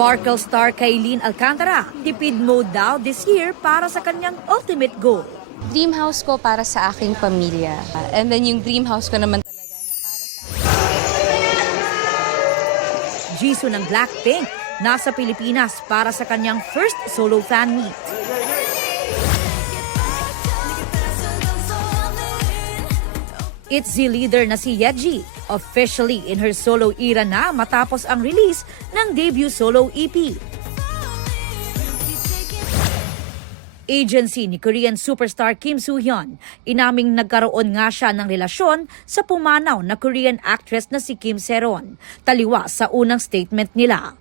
Sparkle star Kailin Alcantara, tipid mode daw this year para sa kanyang ultimate goal. Dream house ko para sa aking pamilya. And then yung dream house ko naman talaga na para sa Jisoo ng Blackpink, nasa Pilipinas para sa kanyang first solo fan meet. ITZY leader na si Yeji, officially in her solo era na matapos ang release ng debut solo EP. Agency ni Korean superstar Kim Soo-hyun, inaming nagkaroon nga siya ng relasyon sa pumanaw na Korean actress na si Kim Se-ron, taliwa sa unang statement nila.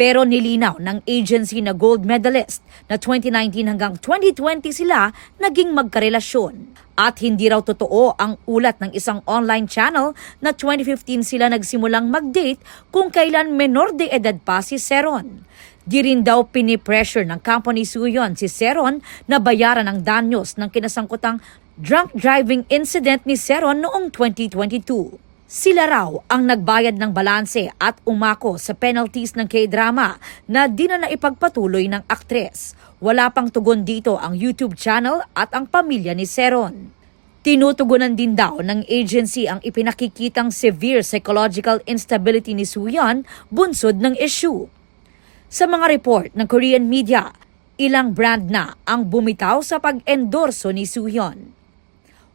Pero nilinaw ng agency na gold medalist na 2019 hanggang 2020 sila naging magkarelasyon. At hindi raw totoo ang ulat ng isang online channel na 2015 sila nagsimulang mag-date kung kailan menor de edad pa si Se-ron. Di rin daw pinipressure ng company Soo-hyun si Se-ron na bayaran ang danyos ng kinasangkutang drunk driving incident ni Se-ron noong 2022. Sila raw ang nagbayad ng balanse at umako sa penalties ng K-drama na di na naipagpatuloy ng aktres. Wala pang tugon dito ang YouTube channel at ang pamilya ni Se-ron. Tinutugunan din daw ng agency ang ipinakikitang severe psychological instability ni Soo-hyun bunsod ng issue. Sa mga report ng Korean media, ilang brand na ang bumitaw sa pag-endorso ni Soo-hyun.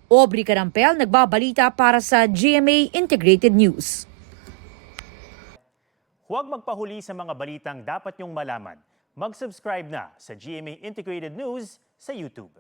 Aubrey Carampel, nagbabalita para sa GMA Integrated News. Huwag magpahuli sa mga balitang dapat niyong malaman. Mag-subscribe na sa GMA Integrated News sa YouTube.